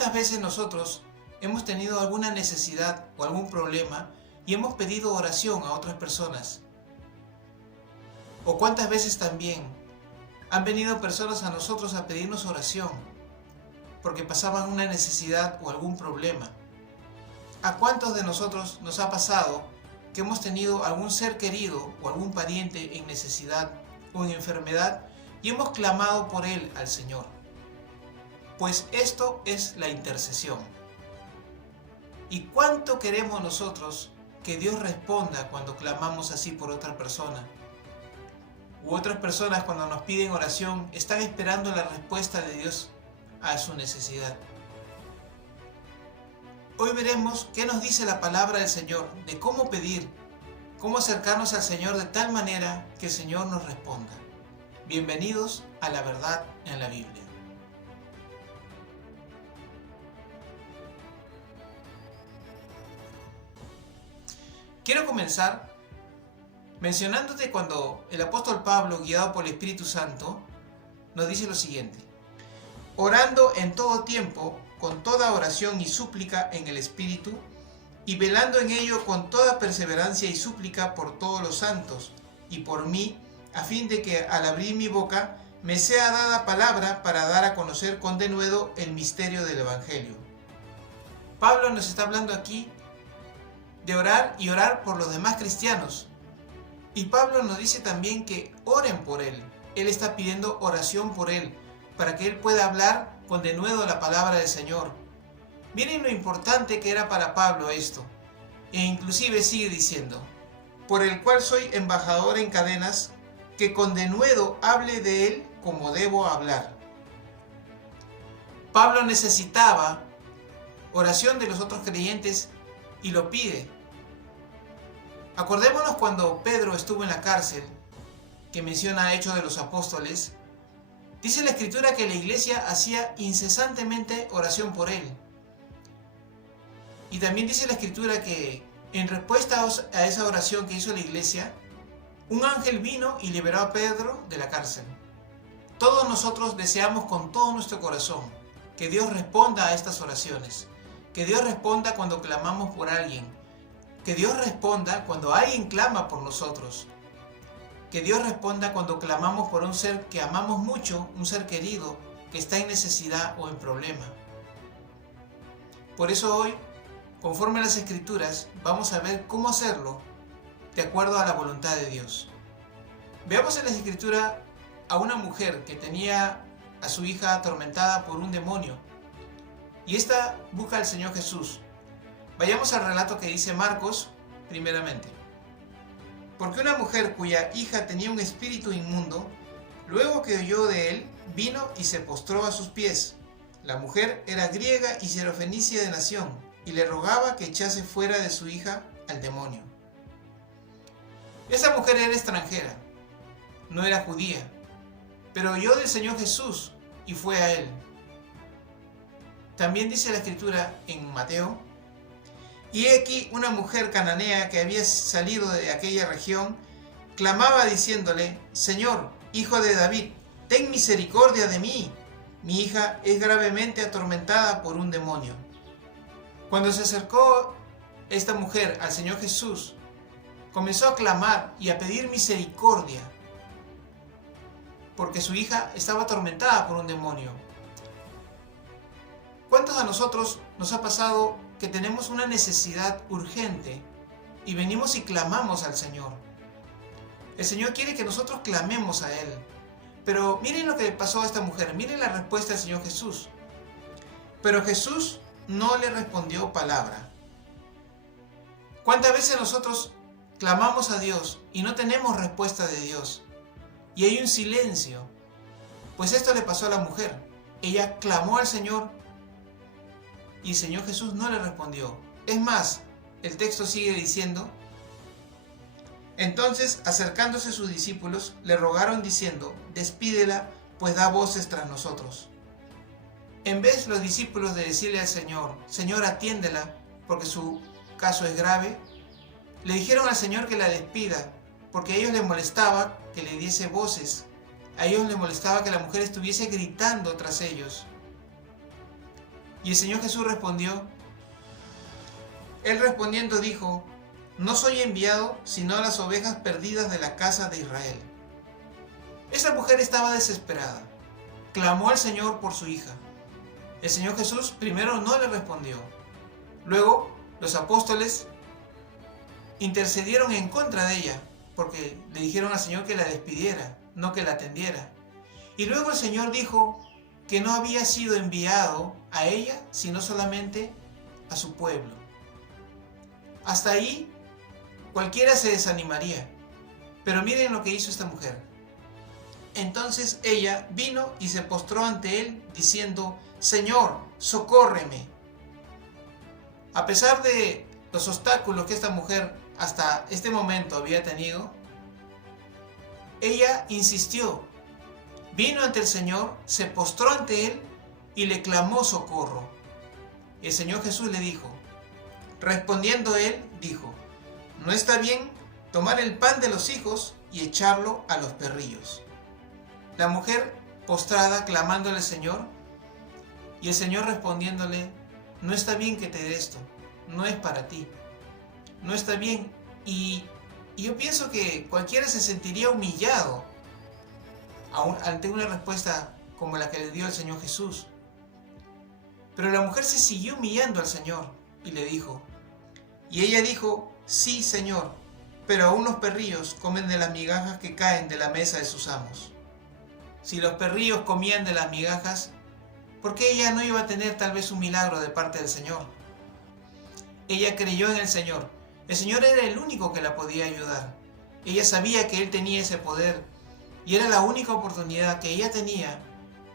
¿Cuántas veces nosotros hemos tenido alguna necesidad o algún problema y hemos pedido oración a otras personas? ¿O cuántas veces también han venido personas a nosotros a pedirnos oración porque pasaban una necesidad o algún problema? ¿A cuántos de nosotros nos ha pasado que hemos tenido algún ser querido o algún pariente en necesidad o en enfermedad y hemos clamado por él al Señor? Pues esto es la intercesión. ¿Y cuánto queremos nosotros que Dios responda cuando clamamos así por otra persona? U otras personas cuando nos piden oración están esperando la respuesta de Dios a su necesidad. Hoy veremos qué nos dice la palabra del Señor de cómo pedir, cómo acercarnos al Señor de tal manera que el Señor nos responda. Bienvenidos a la verdad en la Biblia. Quiero comenzar mencionándote cuando el apóstol Pablo, guiado por el Espíritu Santo, nos dice lo siguiente: orando en todo tiempo, con toda oración y súplica en el Espíritu, y velando en ello con toda perseverancia y súplica por todos los santos, y por mí, a fin de que al abrir mi boca me sea dada palabra para dar a conocer con denuedo el misterio del Evangelio. Pablo nos está hablando aquí de orar y orar por los demás cristianos. Y Pablo nos dice también que oren por él. Él está pidiendo oración por él, para que él pueda hablar con denuedo la palabra del Señor. Miren lo importante que era para Pablo esto. E inclusive sigue diciendo: por el cual soy embajador en cadenas, que con denuedo hable de él como debo hablar. Pablo necesitaba oración de los otros creyentes y lo pide. Acordémonos cuando Pedro estuvo en la cárcel, que menciona Hechos de los Apóstoles. Dice la Escritura que la iglesia hacía incesantemente oración por él. Y también dice la Escritura que en respuesta a esa oración que hizo la iglesia, un ángel vino y liberó a Pedro de la cárcel. Todos nosotros deseamos con todo nuestro corazón que Dios responda a estas oraciones, que Dios responda cuando clamamos por alguien, que Dios responda cuando alguien clama por nosotros, que Dios responda cuando clamamos por un ser que amamos mucho, un ser querido que está en necesidad o en problema. Por eso hoy, conforme a las Escrituras, vamos a ver cómo hacerlo de acuerdo a la voluntad de Dios. Veamos en la Escritura a una mujer que tenía a su hija atormentada por un demonio, y esta busca al Señor Jesús. Vayamos al relato que dice Marcos primeramente. Porque una mujer cuya hija tenía un espíritu inmundo, luego que oyó de él, vino y se postró a sus pies. La mujer era griega y sirofenicia de nación, y le rogaba que echase fuera de su hija al demonio. Esa mujer era extranjera, no era judía, pero oyó del Señor Jesús y fue a él. También dice la Escritura en Mateo: y he aquí una mujer cananea que había salido de aquella región, clamaba diciéndole: Señor, hijo de David, ten misericordia de mí. Mi hija es gravemente atormentada por un demonio. Cuando se acercó esta mujer al Señor Jesús, comenzó a clamar y a pedir misericordia, porque su hija estaba atormentada por un demonio. ¿Cuántos a nosotros nos ha pasado que tenemos una necesidad urgente y venimos y clamamos al Señor? El Señor quiere que nosotros clamemos a Él. Pero miren lo que le pasó a esta mujer, miren la respuesta del Señor Jesús. Pero Jesús no le respondió palabra. ¿Cuántas veces nosotros clamamos a Dios y no tenemos respuesta de Dios? Y hay un silencio. Pues esto le pasó a la mujer. Ella clamó al Señor y el Señor Jesús no le respondió. Es más, el texto sigue diciendo: entonces, acercándose sus discípulos, le rogaron diciendo: despídela, pues da voces tras nosotros. En vez los discípulos de decirle al Señor: Señor, atiéndela, porque su caso es grave, le dijeron al Señor que la despida, porque a ellos les molestaba que le diese voces. A ellos les molestaba que la mujer estuviese gritando tras ellos. Y el Señor Jesús respondió, él respondiendo dijo, no soy enviado sino a las ovejas perdidas de la casa de Israel. Esa mujer estaba desesperada. Clamó al Señor por su hija. El Señor Jesús primero no le respondió. Luego los apóstoles intercedieron en contra de ella, porque le dijeron al Señor que la despidiera, no que la atendiera. Y luego el Señor dijo que no había sido enviado a ella, sino solamente a su pueblo. Hasta ahí cualquiera se desanimaría. Pero miren lo que hizo esta mujer. Entonces ella vino y se postró ante él, diciendo, Señor, socórreme. A pesar de los obstáculos que esta mujer hasta este momento había tenido, ella insistió. Vino ante el Señor, se postró ante él y le clamó socorro. Y el Señor Jesús le dijo, respondiendo él, dijo, no está bien tomar el pan de los hijos y echarlo a los perrillos. La mujer postrada clamándole al Señor, y el Señor respondiéndole, no está bien que te dé esto, no es para ti, no está bien. Y yo pienso que cualquiera se sentiría humillado ante una respuesta como la que le dio el Señor Jesús. Pero la mujer se siguió humillando al Señor y le dijo, y ella dijo, sí, Señor, pero aún los perrillos comen de las migajas que caen de la mesa de sus amos. Si los perrillos comían de las migajas, ¿por qué ella no iba a tener tal vez un milagro de parte del Señor? Ella creyó en el Señor. El Señor era el único que la podía ayudar. Ella sabía que Él tenía ese poder y era la única oportunidad que ella tenía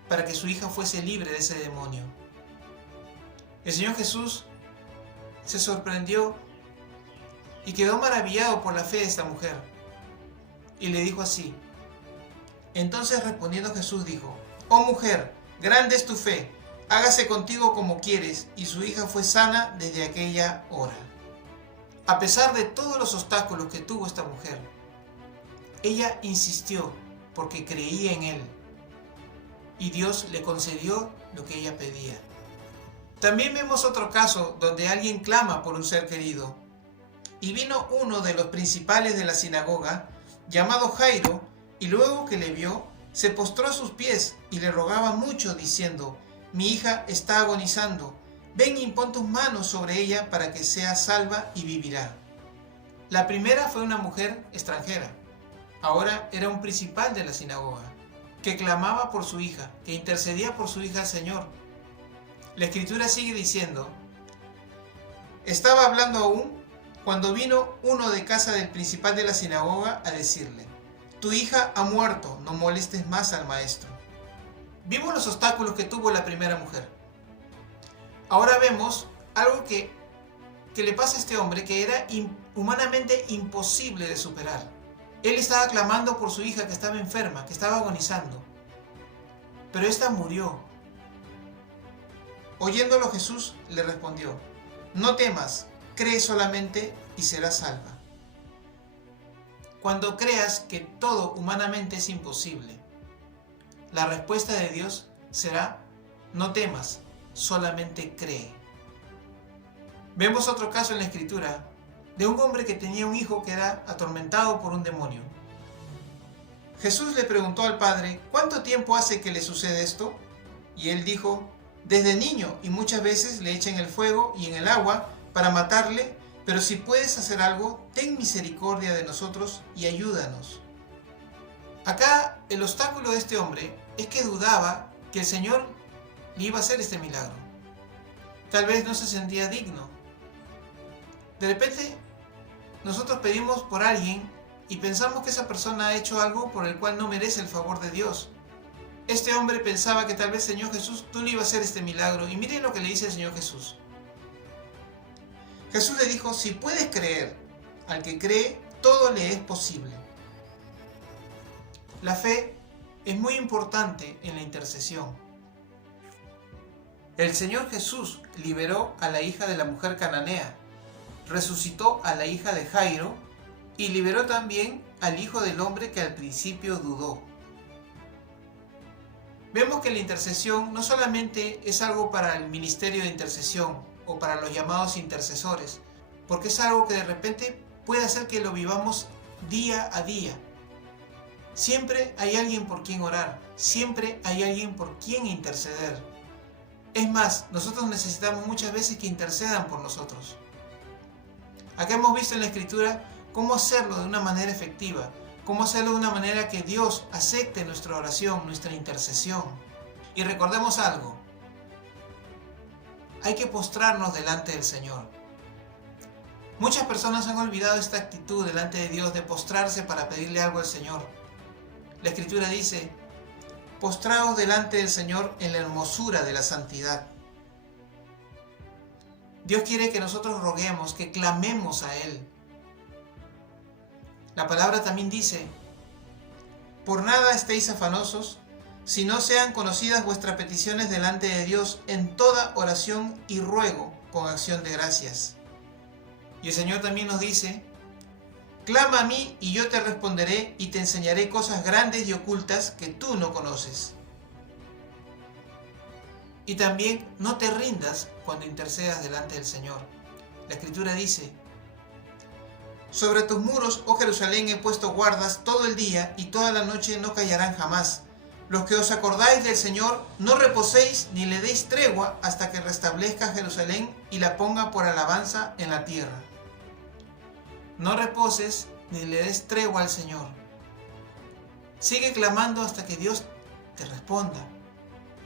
para que su hija fuese libre de ese demonio. El Señor Jesús se sorprendió y quedó maravillado por la fe de esta mujer. Y le dijo así. Entonces respondiendo Jesús dijo, oh mujer, grande es tu fe, hágase contigo como quieres, y su hija fue sana desde aquella hora. A pesar de todos los obstáculos que tuvo esta mujer, ella insistió porque creía en Él, y Dios le concedió lo que ella pedía. También vemos otro caso donde alguien clama por un ser querido, y vino uno de los principales de la sinagoga, llamado Jairo, y luego que le vio, se postró a sus pies y le rogaba mucho, diciendo, mi hija está agonizando, ven y pon tus manos sobre ella para que sea salva y vivirá. La primera fue una mujer extranjera, ahora era un principal de la sinagoga, que clamaba por su hija, que intercedía por su hija al Señor. La Escritura sigue diciendo, estaba hablando aún cuando vino uno de casa del principal de la sinagoga a decirle, tu hija ha muerto, no molestes más al maestro. Vimos los obstáculos que tuvo la primera mujer. Ahora vemos algo que le pasa a este hombre que era humanamente imposible de superar. Él estaba clamando por su hija que estaba enferma, que estaba agonizando. Pero ésta murió. Oyéndolo Jesús le respondió, no temas, cree solamente y serás salva. Cuando creas que todo humanamente es imposible, la respuesta de Dios será, no temas, solamente cree. Vemos otro caso en la Escritura de un hombre que tenía un hijo que era atormentado por un demonio. Jesús le preguntó al padre, ¿cuánto tiempo hace que le sucede esto? Y él dijo, desde niño, y muchas veces le echan el fuego y en el agua para matarle, pero si puedes hacer algo, ten misericordia de nosotros y ayúdanos. Acá el obstáculo de este hombre es que dudaba que el Señor le iba a hacer este milagro. Tal vez no se sentía digno. De repente nosotros pedimos por alguien y pensamos que esa persona ha hecho algo por el cual no merece el favor de Dios. Este hombre pensaba que tal vez Señor Jesús, tú le ibas a hacer este milagro. Y miren lo que le dice el Señor Jesús. Jesús le dijo, si puedes creer, al que cree, todo le es posible. La fe es muy importante en la intercesión. El Señor Jesús liberó a la hija de la mujer cananea, resucitó a la hija de Jairo y liberó también al hijo del hombre que al principio dudó. vemos que la intercesión no solamente es algo para el ministerio de intercesión o para los llamados intercesores, porque es algo que de repente puede hacer que lo vivamos día a día. Siempre hay alguien por quien orar, siempre hay alguien por quien interceder. Es más, nosotros necesitamos muchas veces que intercedan por nosotros. Acá hemos visto en la Escritura cómo hacerlo de una manera efectiva, cómo hacerlo de una manera que Dios acepte nuestra oración, nuestra intercesión. Y recordemos algo, hay que postrarnos delante del Señor. Muchas personas han olvidado esta actitud delante de Dios de postrarse para pedirle algo al Señor. La Escritura dice, postraos delante del Señor en la hermosura de la santidad. Dios quiere que nosotros roguemos, que clamemos a Él. La palabra también dice, por nada estéis afanosos, si no sean conocidas vuestras peticiones delante de Dios en toda oración y ruego con acción de gracias. Y el Señor también nos dice, clama a mí y yo te responderé y te enseñaré cosas grandes y ocultas que tú no conoces. Y también no te rindas cuando intercedas delante del Señor. La Escritura dice, sobre tus muros, oh Jerusalén, he puesto guardas todo el día y toda la noche no callarán jamás. Los que os acordáis del Señor, no reposéis ni le deis tregua hasta que restablezca Jerusalén y la ponga por alabanza en la tierra. No reposes ni le des tregua al Señor. Sigue clamando hasta que Dios te responda.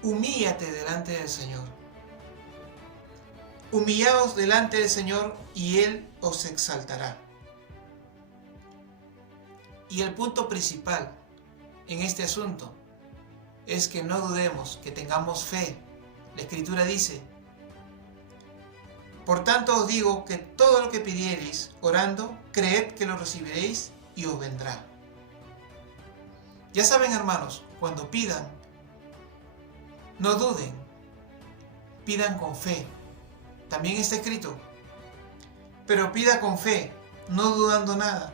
Humíllate delante del Señor. Humillaos delante del Señor y Él os exaltará. Y el punto principal en este asunto es que no dudemos, que tengamos fe. La Escritura dice, por tanto os digo que todo lo que pidiereis orando, creed que lo recibiréis y os vendrá. Ya saben, hermanos, cuando pidan, no duden, pidan con fe. También está escrito, pero pida con fe, no dudando nada,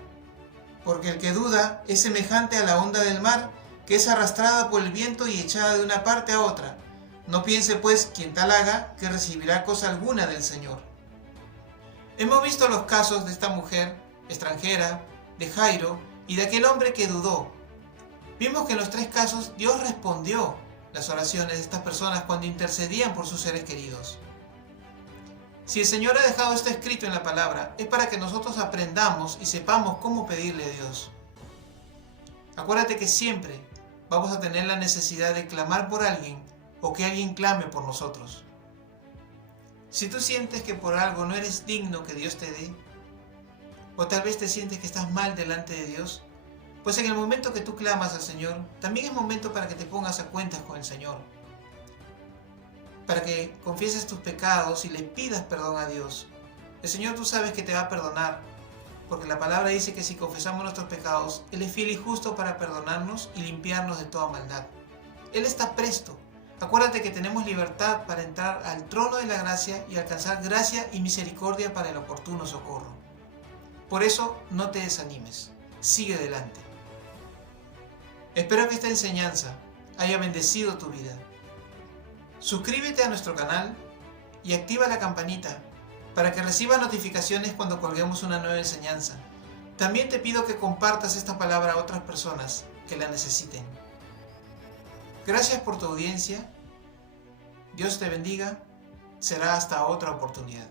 porque el que duda es semejante a la onda del mar, que es arrastrada por el viento y echada de una parte a otra. No piense pues quien tal haga que recibirá cosa alguna del Señor. Hemos visto los casos de esta mujer extranjera, de Jairo y de aquel hombre que dudó. Vimos que en los tres casos Dios respondió las oraciones de estas personas cuando intercedían por sus seres queridos. Si el Señor ha dejado esto escrito en la palabra, es para que nosotros aprendamos y sepamos cómo pedirle a Dios. Acuérdate que siempre vamos a tener la necesidad de clamar por alguien o que alguien clame por nosotros. Si tú sientes que por algo no eres digno que Dios te dé, o tal vez te sientes que estás mal delante de Dios, pues en el momento que tú clamas al Señor, también es momento para que te pongas a cuentas con el Señor. Para que confieses tus pecados y le pidas perdón a Dios. El Señor, tú sabes que te va a perdonar, porque la palabra dice que si confesamos nuestros pecados, Él es fiel y justo para perdonarnos y limpiarnos de toda maldad. Él está presto. Acuérdate que tenemos libertad para entrar al trono de la gracia y alcanzar gracia y misericordia para el oportuno socorro. Por eso, no te desanimes. Sigue adelante. Espero que esta enseñanza haya bendecido tu vida. Suscríbete a nuestro canal y activa la campanita para que recibas notificaciones cuando colguemos una nueva enseñanza. También te pido que compartas esta palabra a otras personas que la necesiten. Gracias por tu audiencia. Dios te bendiga. Será hasta otra oportunidad.